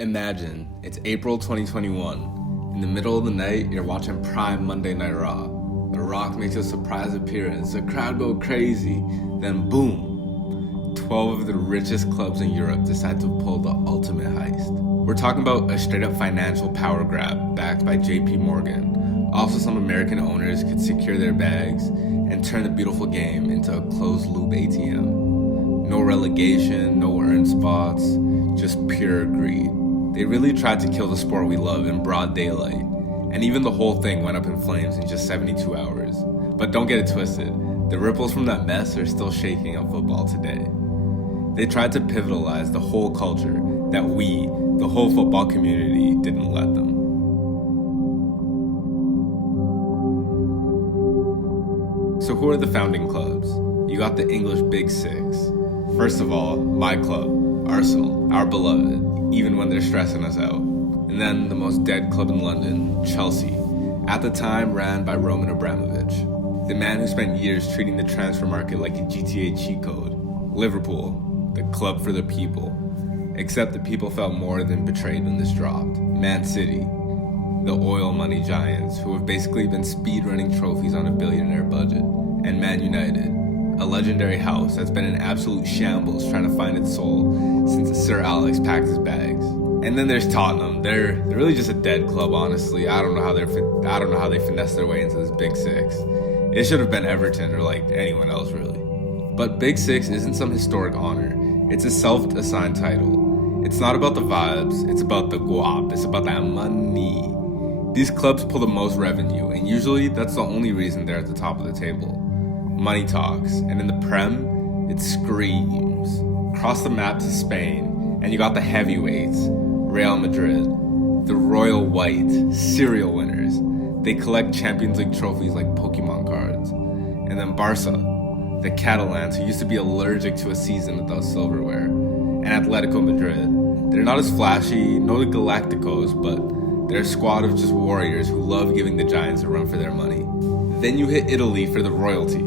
Imagine, it's April 2021. In the middle of the night, you're watching Prime Monday Night Raw. The Rock makes a surprise appearance, the crowd go crazy, then boom, 12 of the richest clubs in Europe decide to pull the ultimate heist. We're talking about a straight up financial power grab backed by JP Morgan. Also, some American owners could secure their bags and turn the beautiful game into a closed loop ATM. No relegation, no earned spots, just pure greed. They really tried to kill the sport we love in broad daylight, and even the whole thing went up in flames in just 72 hours. But don't get it twisted, the ripples from that mess are still shaking up football today. They tried to pivotalize the whole culture that we, the whole football community, didn't let them. So who are the founding clubs? You got the English Big Six. First of all, my club, Arsenal, our beloved, even when they're stressing us out. And then the most dead club in London, Chelsea, at the time ran by Roman Abramovich, the man who spent years treating the transfer market like a GTA cheat code. Liverpool, the club for the people. Except the people felt more than betrayed when this dropped. Man City, the oil money giants who have basically been speedrunning trophies on a billionaire budget. And Man United, a legendary house that's been in absolute shambles trying to find its soul since Sir Alex packed his bags. And then there's Tottenham. They're really just a dead club, honestly. I don't know how they finessed their way into this Big Six. It should have been Everton or like anyone else, really. But Big Six isn't some historic honor. It's a self-assigned title. It's not about the vibes. It's about the guap. It's about that money. These clubs pull the most revenue, and usually that's the only reason they're at the top of the table. Money talks, and in the Prem, it screams. Cross the map to Spain, and you got the heavyweights, Real Madrid, the royal white, serial winners. They collect Champions League trophies like Pokemon cards. And then Barca, the Catalans who used to be allergic to a season without silverware. And Atletico Madrid. They're not as flashy, no the Galacticos, but they're a squad of just warriors who love giving the Giants a run for their money. Then you hit Italy for the royalty.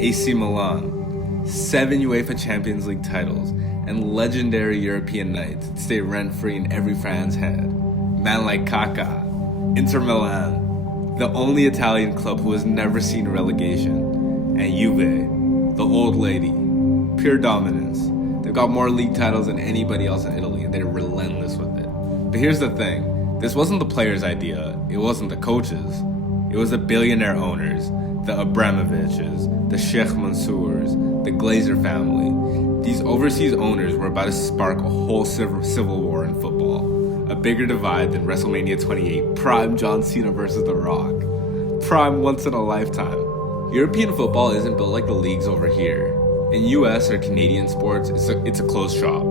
AC Milan, 7 UEFA Champions League titles, and legendary European nights that stay rent-free in every fan's head. Man like Kaká, Inter Milan, the only Italian club who has never seen relegation, and Juve, the old lady, pure dominance. They've got more league titles than anybody else in Italy, and they're relentless with it. But here's the thing, this wasn't the players' idea, it wasn't the coaches, it was the billionaire owners, the Abramoviches, the Sheikh Mansours, the Glazer family. These overseas owners were about to spark a whole civil war in football. A bigger divide than WrestleMania 28, prime John Cena versus The Rock. Prime once in a lifetime. European football isn't built like the leagues over here. In US or Canadian sports, it's a closed shop.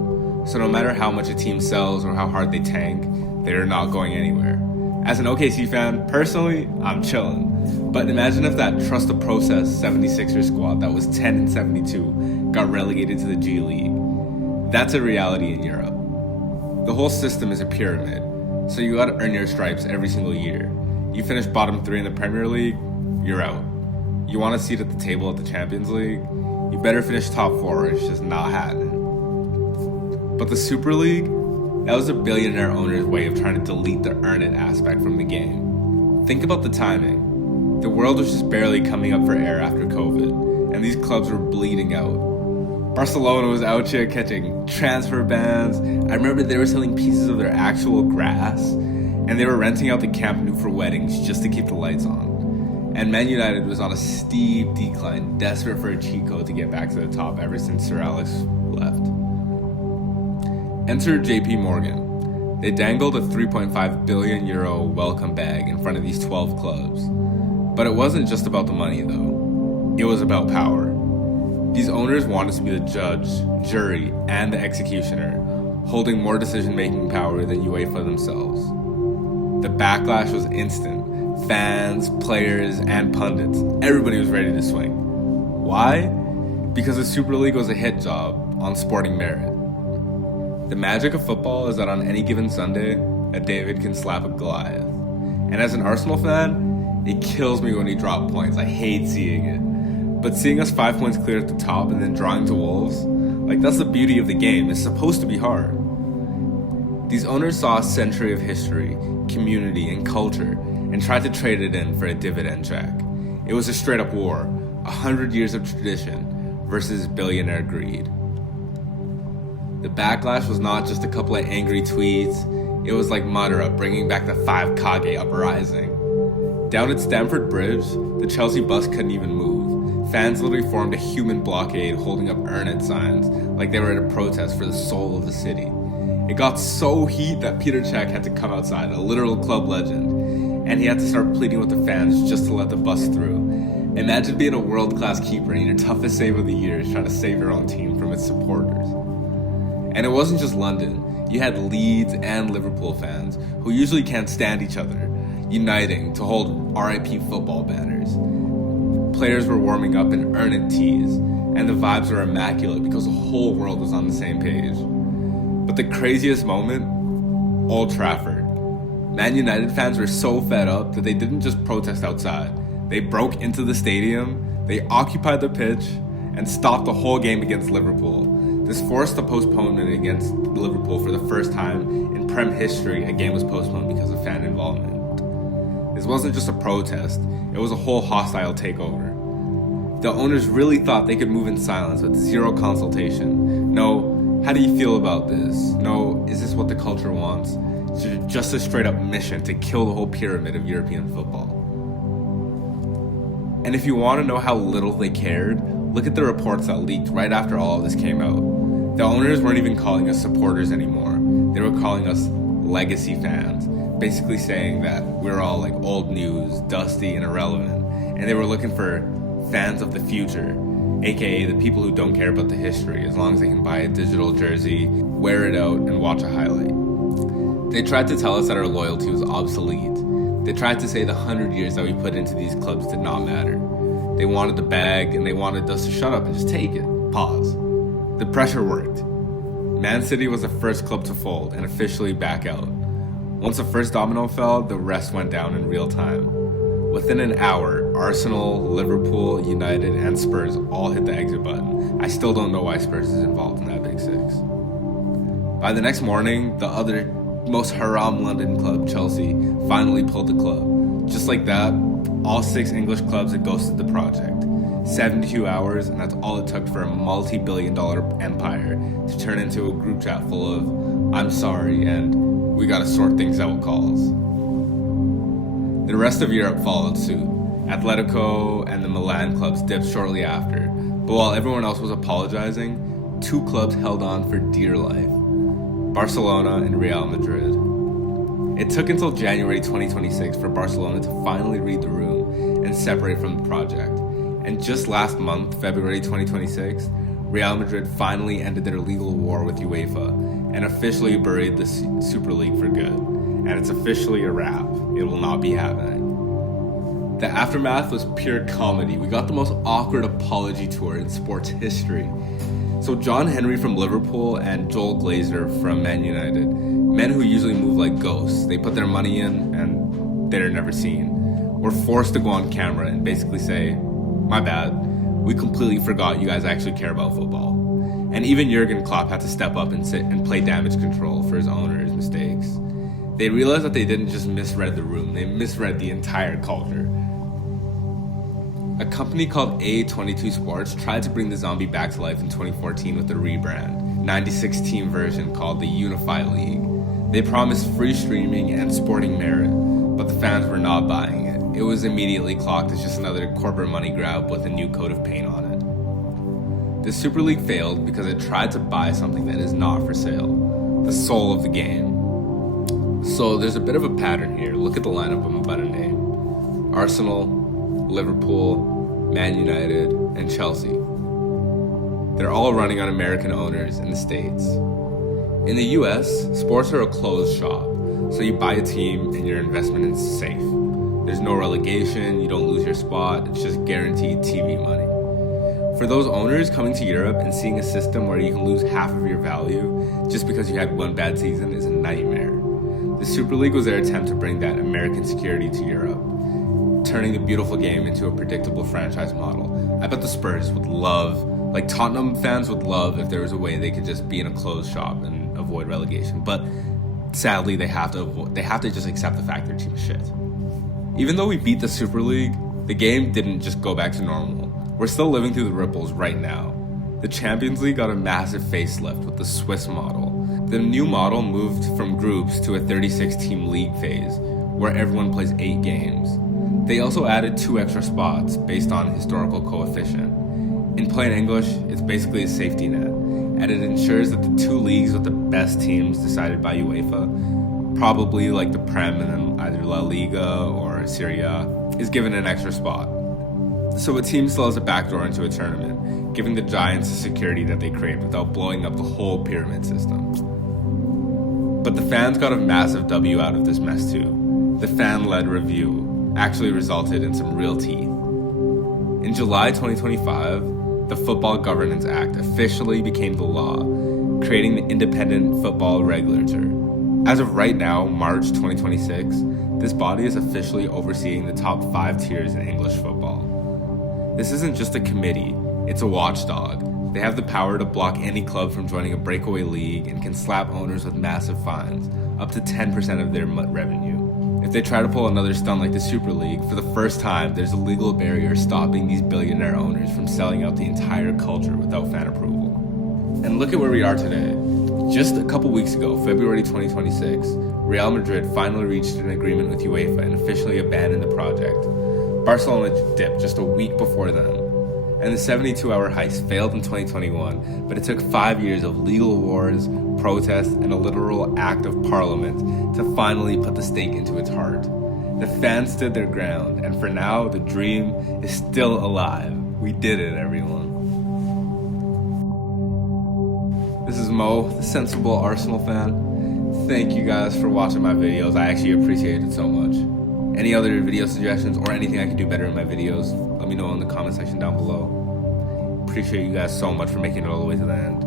So no matter how much a team sells or how hard they tank, they're not going anywhere. As an OKC fan, personally, I'm chilling. But imagine if that trust the process 76ers squad that was 10-72 got relegated to the G League. That's a reality in Europe. The whole system is a pyramid, so you gotta earn your stripes every single year. You finish bottom 3 in the Premier League, you're out. You want a seat at the table at the Champions League, you better finish top 4 or it's just not happening. But the Super League, that was a billionaire owner's way of trying to delete the earn it aspect from the game. Think about the timing. The world was just barely coming up for air after COVID, and these clubs were bleeding out. Barcelona was out here catching transfer bans. I remember they were selling pieces of their actual grass, and they were renting out the Camp Nou for weddings just to keep the lights on. And Man United was on a steep decline, desperate for a cheat code to get back to the top ever since Sir Alex left. Enter JP Morgan. They dangled a €3.5 billion welcome bag in front of these 12 clubs. But it wasn't just about the money, though. It was about power. These owners wanted to be the judge, jury, and the executioner, holding more decision-making power than UEFA themselves. The backlash was instant. Fans, players, and pundits, everybody was ready to swing. Why? Because the Super League was a hit job on sporting merit. The magic of football is that on any given Sunday, a David can slap a Goliath. And as an Arsenal fan, it kills me when we drop points. I hate seeing it. But seeing us 5 points clear at the top and then drawing to Wolves, like that's the beauty of the game. It's supposed to be hard. These owners saw a century of history, community, and culture and tried to trade it in for a dividend check. It was a straight-up war, 100 years of tradition versus billionaire greed. The backlash was not just a couple of angry tweets, it was like Madara bringing back the 5 Kage uprising. Down at Stamford Bridge, the Chelsea bus couldn't even move. Fans literally formed a human blockade holding up earn it signs like they were at a protest for the soul of the city. It got so heat that Peter Cech had to come outside, a literal club legend, and he had to start pleading with the fans just to let the bus through. Imagine being a world-class keeper and your toughest save of the year is trying to save your own team from its supporters. And it wasn't just London. You had Leeds and Liverpool fans, who usually can't stand each other, uniting to hold RIP football banners. Players were warming up in earn it tees, and the vibes were immaculate because the whole world was on the same page. But the craziest moment? Old Trafford. Man United fans were so fed up that they didn't just protest outside. They broke into the stadium, they occupied the pitch, and stopped the whole game against Liverpool. This forced a postponement against Liverpool for the first time in Prem history. A game was postponed because of fan involvement. This wasn't just a protest, it was a whole hostile takeover. The owners really thought they could move in silence with zero consultation. No, how do you feel about this? No, is this what the culture wants? It's just a straight up mission to kill the whole pyramid of European football. And if you want to know how little they cared, look at the reports that leaked right after all of this came out. The owners weren't even calling us supporters anymore. They were calling us legacy fans, basically saying that we're all like old news, dusty, and irrelevant. And they were looking for fans of the future, aka the people who don't care about the history as long as they can buy a digital jersey, wear it out, and watch a highlight. They tried to tell us that our loyalty was obsolete. They tried to say the 100 years that we put into these clubs did not matter. They wanted the bag and they wanted us to shut up and just take it. Pause. The pressure worked. Man City was the first club to fold and officially back out. Once the first domino fell, the rest went down in real time. Within an hour, Arsenal, Liverpool, United, and Spurs all hit the exit button. I still don't know why Spurs is involved in that Big Six. By the next morning, the other most haram London club, Chelsea, finally pulled the club. Just like that, all 6 English clubs had ghosted the project. 72 hours, and that's all it took for a multi-billion-dollar empire to turn into a group chat full of "I'm sorry" and "we gotta sort things out" calls. The rest of Europe followed suit. Atletico and the Milan clubs dipped shortly after, but while everyone else was apologizing, 2 clubs held on for dear life: Barcelona and Real Madrid. It took until January 2026 for Barcelona to finally read the room and separate from the project. And just last month, February 2026, Real Madrid finally ended their legal war with UEFA and officially buried the Super League for good. And it's officially a wrap. It will not be happening. The aftermath was pure comedy. We got the most awkward apology tour in sports history. So John Henry from Liverpool and Joel Glazer from Man United, men who usually move like ghosts, they put their money in and they're never seen, were forced to go on camera and basically say, "My bad, we completely forgot you guys actually care about football." And even Jurgen Klopp had to step up and sit and play damage control for his owner's mistakes. They realized that they didn't just misread the room, they misread the entire culture. A company called A22 Sports tried to bring the zombie back to life in 2014 with a rebrand, 96-team version called the Unify League. They promised free streaming and sporting merit, but the fans were not buying it. It was immediately clocked as just another corporate money grab with a new coat of paint on it. The Super League failed because it tried to buy something that is not for sale, the soul of the game. So there's a bit of a pattern here. Look at the lineup I'm about to name: Arsenal, Liverpool, Man United, and Chelsea. They're all running on American owners in the States. In the US, sports are a closed shop, so you buy a team and your investment is safe. There's no relegation, you don't lose your spot, it's just guaranteed TV money. For those owners coming to Europe and seeing a system where you can lose half of your value just because you had one bad season is a nightmare. The Super League was their attempt to bring that American security to Europe, turning the beautiful game into a predictable franchise model. I bet the Spurs would love, like Tottenham fans would love if there was a way they could just be in a closed shop and avoid relegation. But sadly they have to just accept the fact their team is shit. Even though we beat the Super League, the game didn't just go back to normal. We're still living through the ripples right now. The Champions League got a massive facelift with the Swiss model. The new model moved from groups to a 36-team league phase, where everyone plays 8 games. They also added 2 extra spots based on historical coefficient. In plain English, it's basically a safety net, and it ensures that the 2 leagues with the best teams decided by UEFA, probably like the Prem and then either La Liga or Serie A, is given an extra spot. So a team still has a backdoor into a tournament, giving the Giants the security that they crave without blowing up the whole pyramid system. But the fans got a massive W out of this mess too. The fan-led review actually resulted in some real teeth. In July 2025, the Football Governance Act officially became the law, creating the Independent Football Regulator. As of right now, March 2026, this body is officially overseeing the top 5 tiers in English football. This isn't just a committee, it's a watchdog. They have the power to block any club from joining a breakaway league and can slap owners with massive fines, up to 10% of their revenue. If they try to pull another stunt like the Super League, for the first time, there's a legal barrier stopping these billionaire owners from selling out the entire culture without fan approval. And look at where we are today. Just a couple weeks ago, February 2026, Real Madrid finally reached an agreement with UEFA and officially abandoned the project. Barcelona dipped just a week before them. And the 72-hour heist failed in 2021, but it took 5 years of legal wars, protests, and a literal act of parliament to finally put the stake into its heart. The fans stood their ground, and for now, the dream is still alive. We did it, everyone. This is Mo, the sensible Arsenal fan. Thank you guys for watching my videos. I actually appreciate it so much. Any other video suggestions or anything I can do better in my videos, let me know in the comment section down below. Appreciate you guys so much for making it all the way to the end.